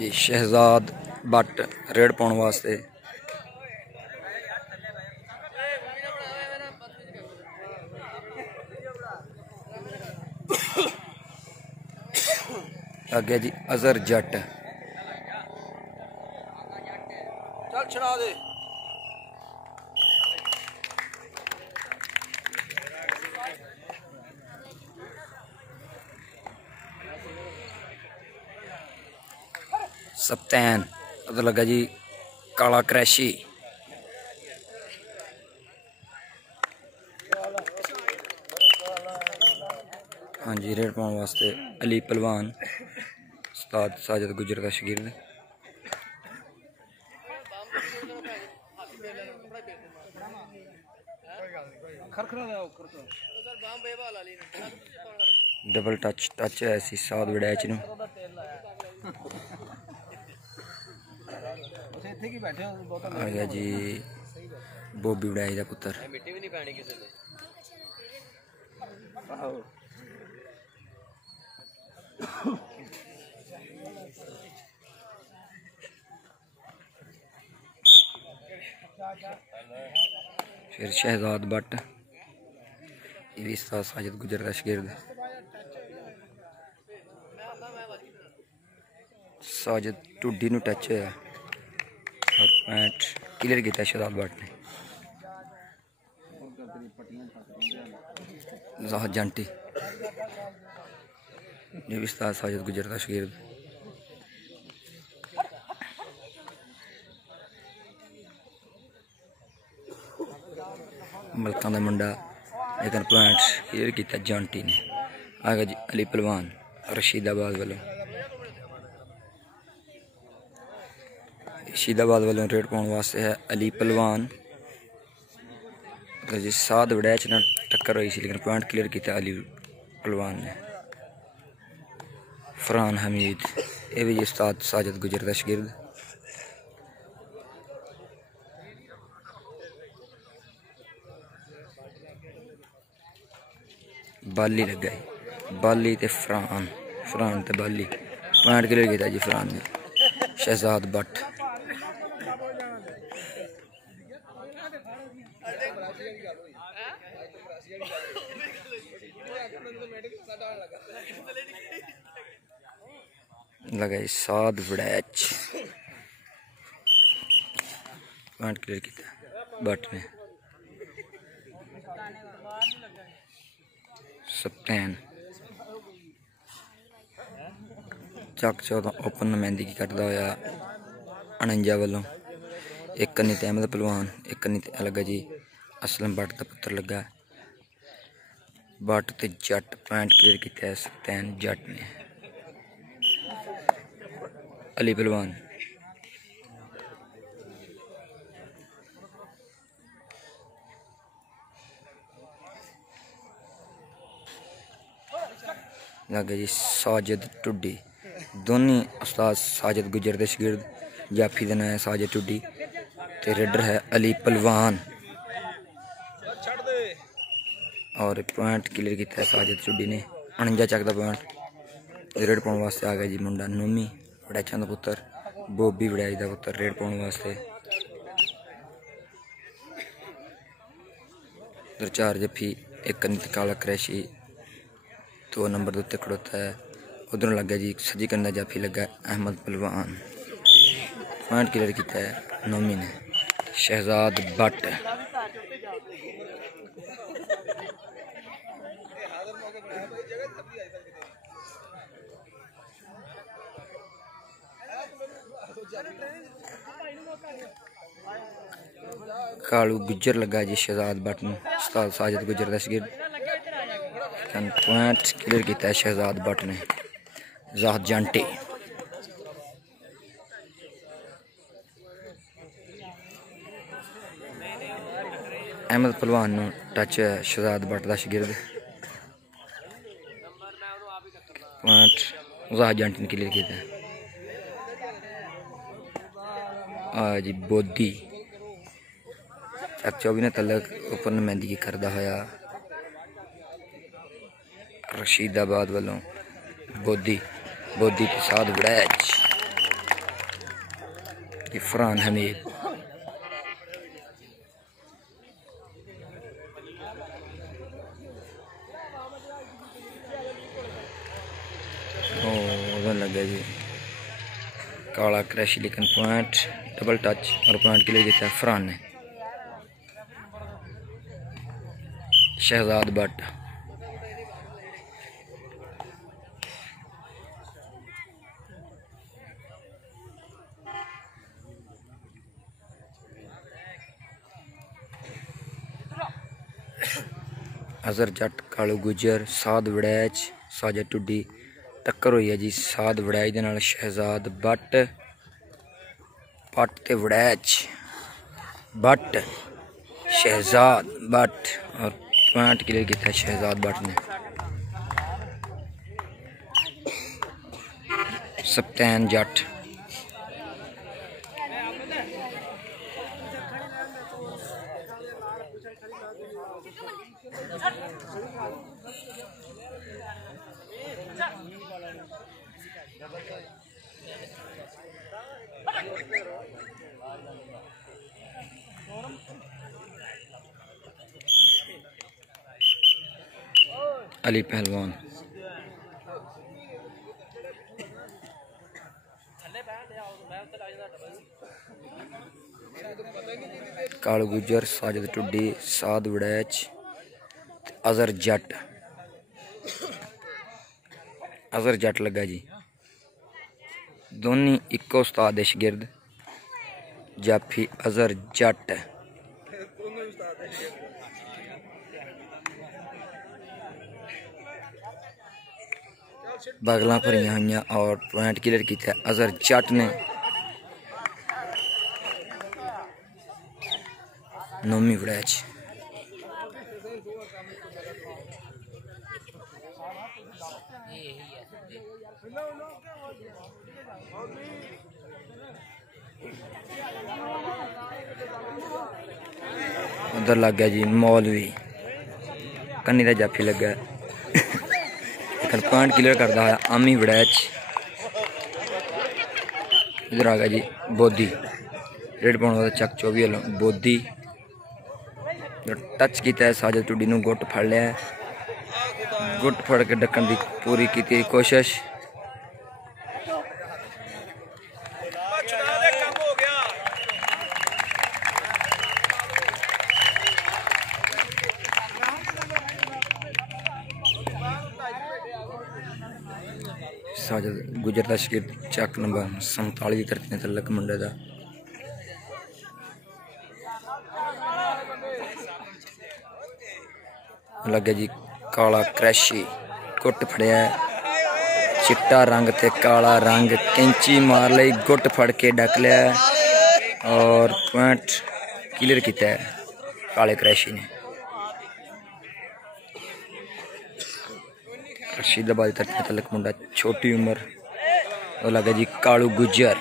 Ji Shahzad but red पाने वास्ते अगे जी अजहर जट चल छड़ा दे सप्तैन पता लगा जी काला क्रैशी हाँ जी रेड पाने वास्ते अली पहलवान उस्ताद साजिद गुजर का शागिर्द डबल टच टच है सी साध वड़ैच नूं आ गया जी बोबी वड़ैच दा पुत्तर फिर शहजाद बट ये भी उस्ताद साजिद गुजर का शागिर्द साजिद टुड्डी नूं टच होया और पैंट क्लियर किया शहजाद बट ने ज़ाहद जंटी ये भी उस्ताद साजिद गुजर का शागिर्द मलका का मुंडा लेकिन पॉइंट क्लियर किया जंटी ने आ गया जी अली पहलवान रशीदाबाद वालों रशीदाबाद वालों रेड पाने वास्ते है अली पहलवान जी साध वड़ैच न टक्कर हुई सी लेकिन पॉइंट क्लियर किया अली पहलवान ने फरहान हमीद ये भी उस्ताद साजिद गुजर का शागिर्द बाली लग गई बाली ते फरहान ते बाली पॉइंट क्लियर किया जी फरहान ने शहजाद बट लगाई साध वड़ैच पॉइंट क्लियर किया बट ने सप्तैन चक 14 ओपन मेहंदी की कटदा होया 49 वालों एक कन्नी ते अहमद पहलवान एक कन्नी ते लगा जी असलम बट का पुत्र लगा बट ते जट पॉइंट क्लियर किया सप्तैन जट ने अली पहलवान लगे जी साजिद टुड्डी दोनों उस्ताद साजिद गुजर के शागिर्द जाफी का नाम है साजिद टुड्डी ते रेडर है अली पहलवान और पॉइंट क्लियर किया साजिद टुड्डी ने 49 चक का पॉइंट रेड पाने वास्ते आ गया जी मुंडा नोमी वड़ैचा का पुत्र बोबी वड़ैच का पुत्र रेड पाने वास्ते उधर 4 जफी एक कन्नी काला क्रैशी 2 नंबर उत्ते खड़ोता है उधरों लग गया जी सजी कन्ना जाफी लगा अहमद पहलवान पॉइंट क्लियर किया है नोमी ने शहजाद बट कालू गुजर लगा जी शहजाद बट नूं उस्ताद साजिद गुजर का शागिर्द पॉइंट क्लियर किया है शहजाद बट ने ज़ाहद जंटी अहमद पहलवान नूं टच है शहजाद बट का शागिर्द पॉइंट ज़ाहद जंटी ने क्लियर किया आ जी बोदी चक 24 तलक ऊपर मेहंदी की करदा होया रशीदाबाद वालों बोदी बोदी के साथ वड़ैच ते फरहान हमीद। लगे जी काला क्रैशी लेकिन पॉइंट डबल टच और पॉइंट के लिए जीता है फरहान ने। शहजाद भट्ट अजहर जट कालू गुजर साध वड़ैच साजा टुडी टक्कर हुई है जी। साध वड़ैच दे नाल शहजाद भट्ट ते वड़ैच भट्ट शहजाद भट्ट और पॉइंट क्लियर किया है शहजाद भट्ट ने। सप्तैन जट अली पहलवान कालू गुजर साजिद टुडी साध वड़ैच अजहर जट लगा जी। दोनी इको उस्ताद दे शागिर्द जाफी अजहर जट बगल भरिया हुई और पॉइंट क्लियर किया अजहर जट ने। नौमी वड़ैच उधर लग गया जी मौलवी कन्नी का जाफी लगा पॉइंट क्लियर करता है आमी वड़ैच। इधर आ गया जी बोधी रेड पाने चक 24 वालों बोधी टच किया है साजिद टुडी नूं गुट फड़ लिया गुट फड़ के ढकन की पूरी की कोशिश। साजिद गुजर का शागिर्द चक नंबर 47 की धरती ने तलक मुंडे का लगे जी काला क्रैशी गुट फड़िया चिट्टा रंग ते काला रंग कैंची मार ली गुट फड़ के डक लिया और पॉइंट क्लियर किया है काले क्रैशी ने। रशीदाबाद धरती तलक मुंडा छोटी उम्र वो लगे जी कालू गुजर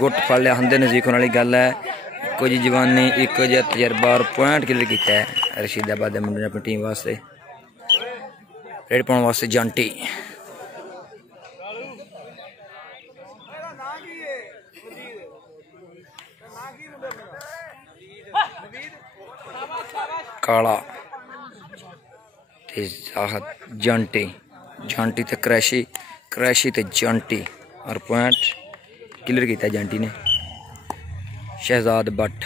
गुट फड़ लिया हंदे नज़दीक होने वाली गल है। इको जी जवानी इको जिहा तजर्बा और पॉइंट क्लियर किया है रशीदाबाद के मुंडे ने अपनी टीम वास्ते। रेड पाने वास्ते जांटी काला जांटी जांटी ते क्रैशी ते जांटी और पॉइंट क्लियर किया जांटी ने। शहजाद भट्ट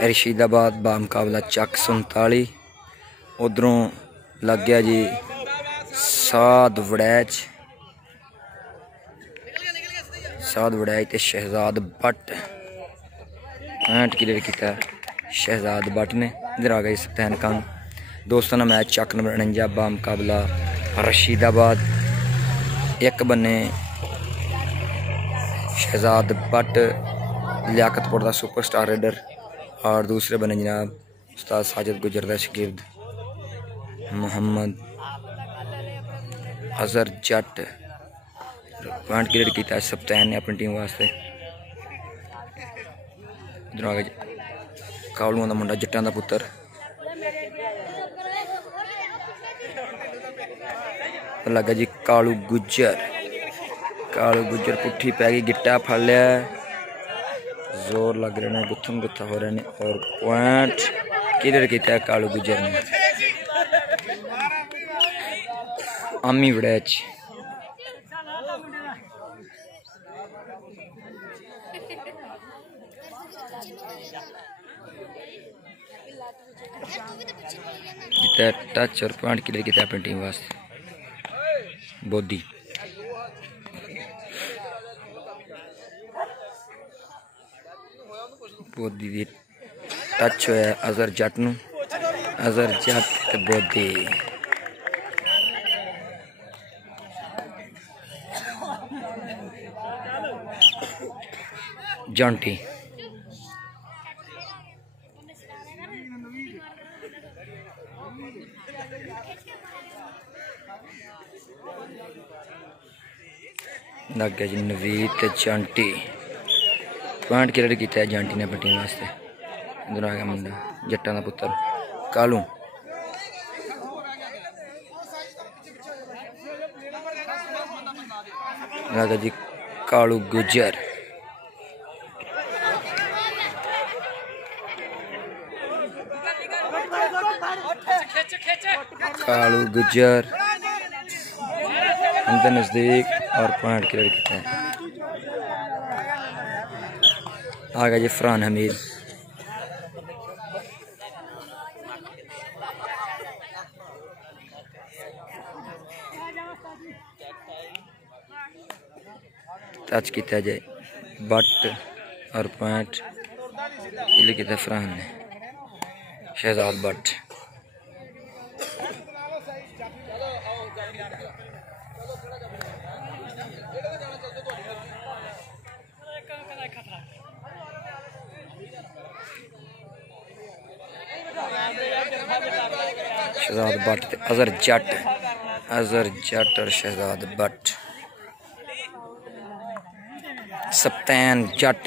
रशीदाबाद बामुकाबला चक 47 उधरों लग गया जी साध वड़ैच ते शहजाद भट्ट पॉइंट क्लियर किया शहजाद भट्ट ने। इधर आ गई सप्तैन खान दोस्ताना मैच चक नंबर 49 बामुकाबला रशीदाबाद। एक बन्ने शहजाद भट्ट लियाकतपुर का सुपरस्टार रेडर और दूसरे बने जनाब उस्ताद साजिद गुजर का शागिर्द मोहम्मद अजहर जट पॉइंट क्लियर किया सप्तैन ने अपनी टीम वास्ते। इधर आ गया कालूआं दा मुंडा जट्टां दा पुत्तर। लगा जी कालू गुज्जर। कालू गुज्जर पुट्ठी पै गई, गिट्टा फड़ लिया, जोर लग रहे हैं, गुत्थम गुत्था हो रहे हैं और पॉइंट क्लियर किया कालू गुज्जर ने। आमी वड़ैच टच और पॉइंट क्लियर किया अपनी टीम वास्ते। बोधी बोधी दी टच होया अजहर जट नूं, अजहर जट ते बोधी। जंटी लग गया जी नवीद ते जंटी। पॉइंट क्लियर किया है जंटी ने अपनी टीम वास्ते। इधर आ गया मुंडा जट्टां दा पुत्तर कालू। लग गया जी कालू गुज्जर। कालू गुज्जर अंदर नजदीक और पॉइंट क्लियर किया है। आ गया जी फरहान हमीद। टच किया जाए बट और पॉइंट क्लियर किया फरहान ने। शहजाद बट शहजाद बट अजहर जट, अजहर जट और शहजाद बट। सप्तान जट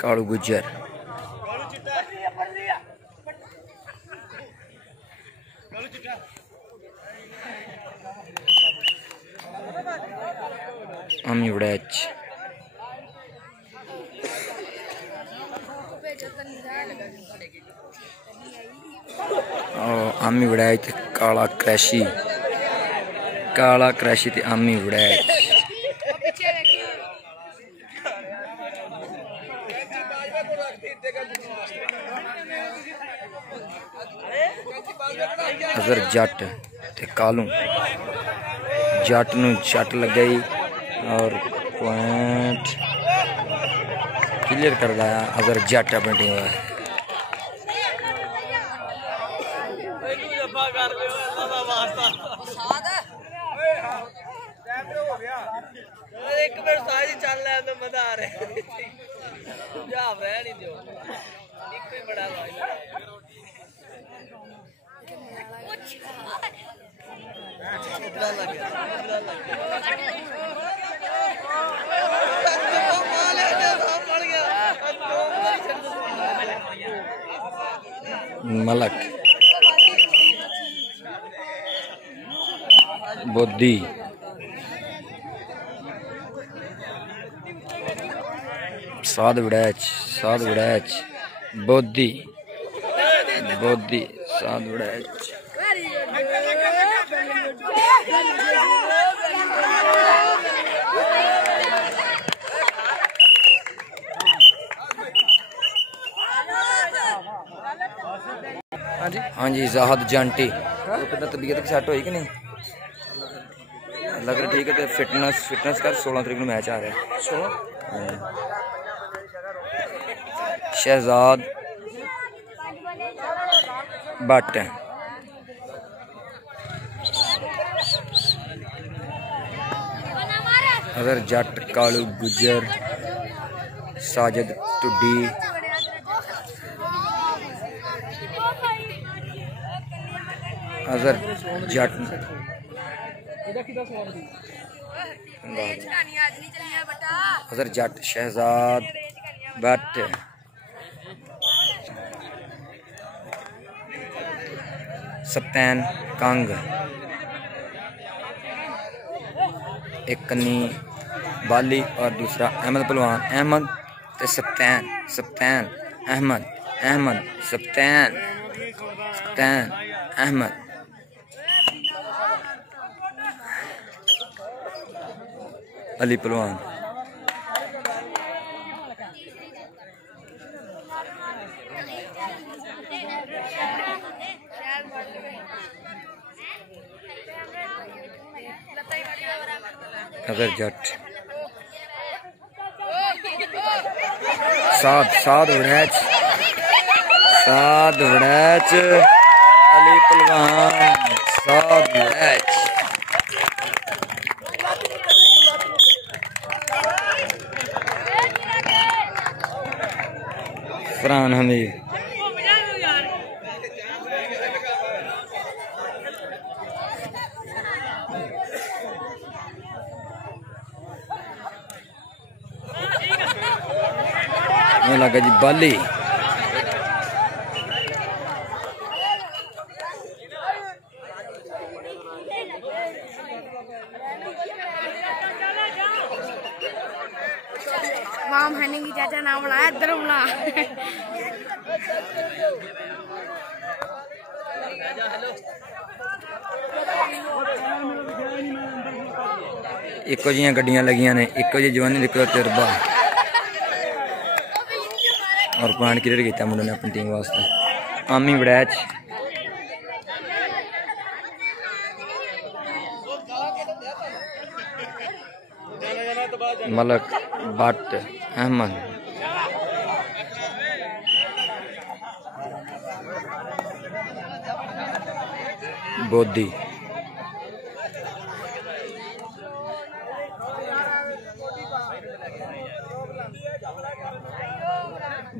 कालू गुज्जर। आमी वड़ैच आमी वड़ैच ते काला क्रैशी, काला क्रैशी ते आमी वड़ैच। अजहर जट ते कालू। जट नूं जट लग गई और पॉइंट क्लियर कर दिया अजहर जट अपनी टीम का। एक मिनट सारी चल रहा है तो मजा आ रहा है। जा रहा नहीं जो एक ही बड़ा भाई मलक बोधी साध वड़ैच, साध वड़ैच बोधी, बोधी साध वड़ैच। हाँ जी जाहद जंटी तबीयत सैट होई कि नहीं? लग रहा ठीक है। तो फिटनेस कर 16 तरीक को मैच आ रहा है। शहजाद बट अगर जट कालू गुजर साजिद टुडी अगर जट अगर जट शहजाद बट सप्तैन कंग एक कन्नी बाली और दूसरा अहमद पहलवान अहमद ते सप्तैन सप्तैन अहमद अहमद सप्तैन सप्तैन अहमद अली पहलवान अगर जट साध वड़ैच अली पहलवान साध वड़ैच फरहान हमीद लगा जी बाली माम हने की चाचा नाम बनाया इधर बुला इको जियां गड्डियां लगियां ने इको जी जवानी इको तजर्बा और पॉइंट क्लियर किया मुंडे ने अपनी टीम वास्ते आमी वड़ैच मलक भट्ट अहमद बोधी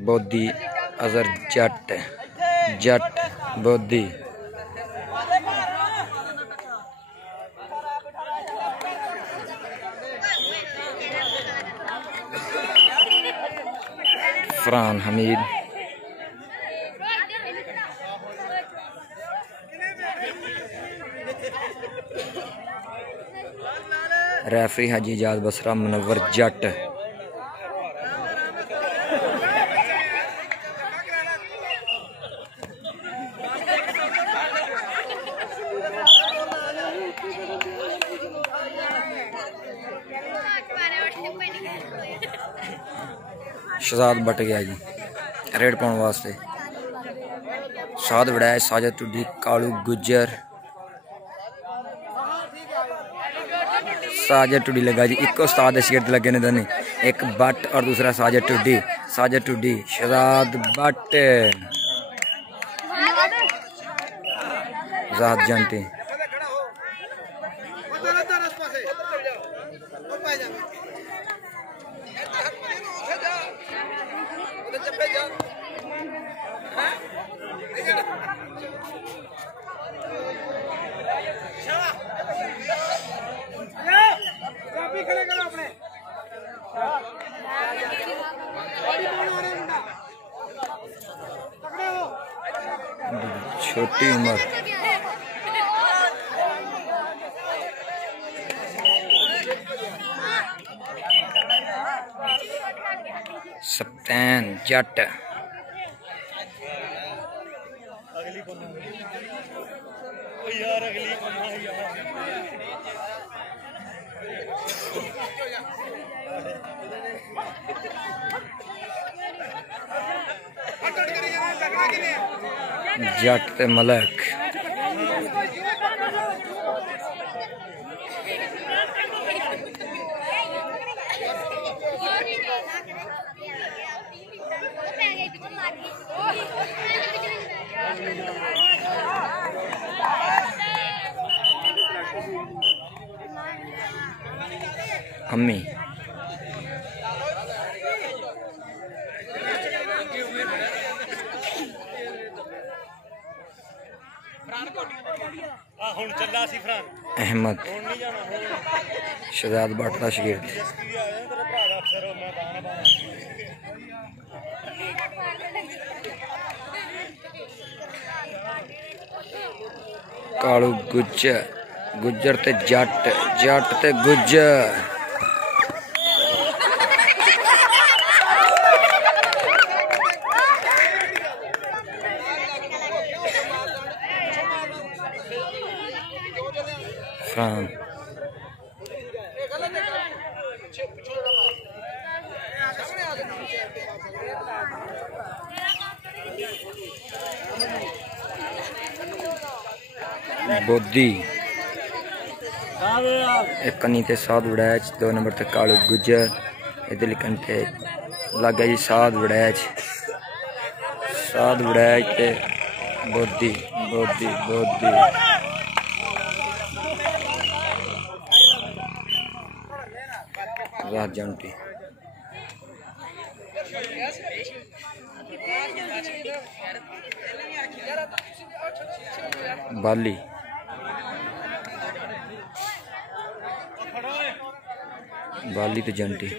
बोधी अजर जट जट बोधी फरहान हमीद रेफरी हाजी इजाज बसरा मुनव्वर जट शहजाद बट गया जी रेड पाने वास्ते साध वड़ैच साजिद टुडी कालू गुजर साजिद टुडी लगा जी एक उस्ताद के शिगिर्द लगे ने दोने एक बट और दूसरा साजिद टुडी शहजाद बट जात जानते छोटी उम्र सप्तैन जट जट ते मलक अम्मी अहमद शहजाद भट्ट का शागिर्द कालू गुज्जर गुज्जर ते जट जट ते गुज्जर फ्रांस बोधी एक कनी ते साध वड़ैच 2 नंबर ते कालू गुज्जर इधर लिखन ते लग गया जी साध वड़ैच ते बोधी बोधी बोधी राजंटी बाली बाली तो जंटी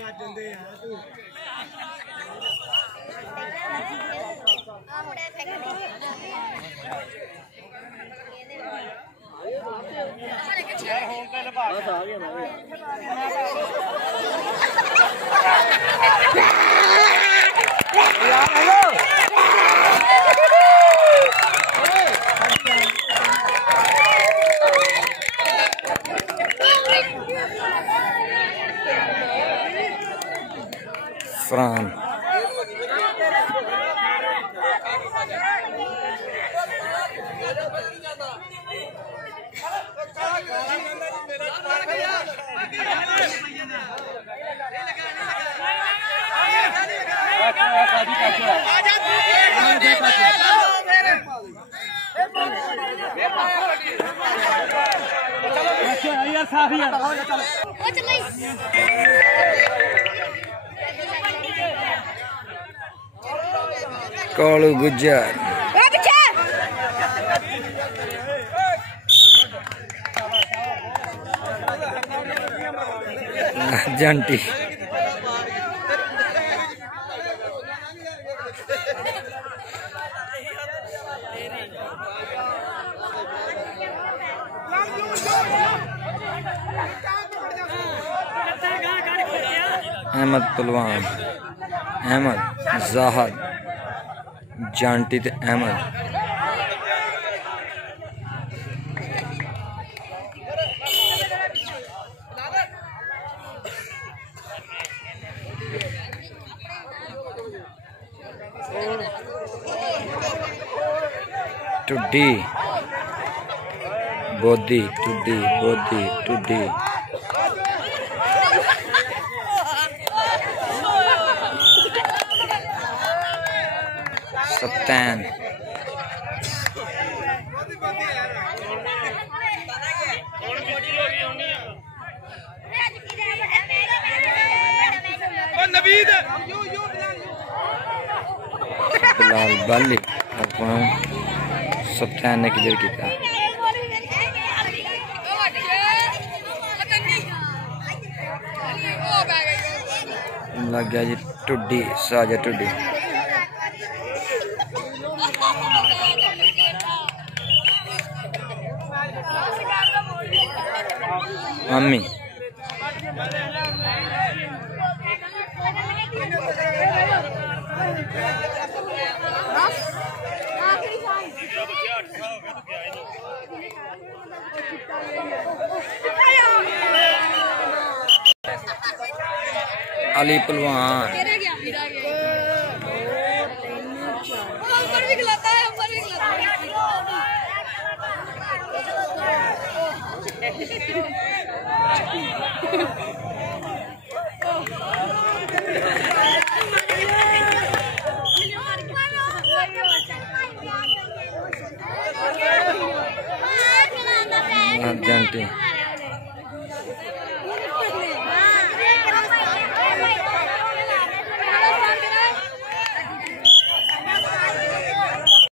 फ्रांस कालू गुज्जर जंटी अहमद पहलवान अहमद जाहद जांटी ते अहमद टुड्डी बोधी टुड्डी बोधी टुड्डी सप्तान बिलाल बाली सप्तान ने किधर किया लग गया जी टुड्डी साजा टुड्डी मम्मी अली पहलवान अर्जेंटीना